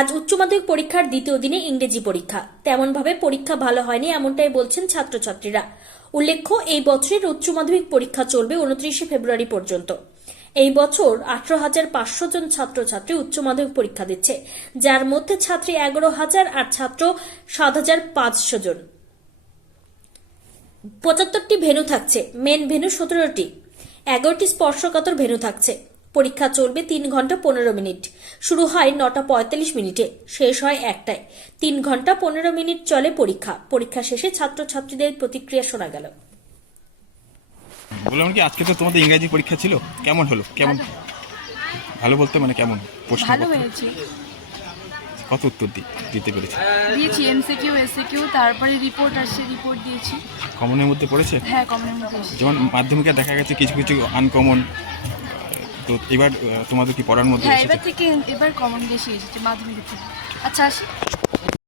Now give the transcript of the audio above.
আজ উচ্চ মাধ্যমিক পরীক্ষার দ্বিতীয় দিনে ইংরেজি পরীক্ষা। তেমনভাবে পরীক্ষা ভালো হয়নি এমনটাই বলছেন ছাত্রছাত্রীরা। উল্লেখ্য, এই বছরের উচ্চ মাধ্যমিক পরীক্ষা চলবে উনত্রিশে ফেব্রুয়ারি পর্যন্ত। এই বছর আঠারো হাজার পাঁচশো জন ছাত্রছাত্রী উচ্চ মাধ্যমিক পরীক্ষা দিচ্ছে, যার মধ্যে ছাত্রী এগারো হাজার আর ছাত্র সাত হাজার পাঁচশো জন। পঁচাত্তরটি ভেনু থাকছে, মেন ভেনু সতেরোটি। এগারোটি স্পর্শকাতর ভেনু থাকছে। পরীক্ষা চলবে তিন ঘণ্টা পনেরো মিনিট। শুরু হয় নটা পঁয়তাল্লিশ মিনিটে শেষ হয় একটায়। তিন ঘণ্টা পনেরো মিনিট চলে পরীক্ষা। পরীক্ষা শেষে ছাত্রছাত্রীদের প্রতিক্রিয়া শোনা গেল। বললাম কি আজকে তো তোমাদের ইংরেজি পরীক্ষা ছিল। কেমন হলো? কেমন? ভালো বলতে মানে কেমন? প্রশ্ন ভালো হয়েছে। কত উত্তর দিতে পেরেছে? দিয়েছি এমসিকিউ এসিকিউ তারপরে রিপোর্ট আসছে রিপোর্ট দিয়েছি। কমনের মধ্যে পড়েছে? হ্যাঁ কমনের মধ্যে যেমন মাধ্যমিকে দেখা গেছে কিছু কিছু আনকমন তো এবার তোমাদের কি পড়ার মধ্যে হ্যাঁ এবার থেকে এবার কমন বেশি এসেছে মাধ্যমিক থেকে। আচ্ছা আসি।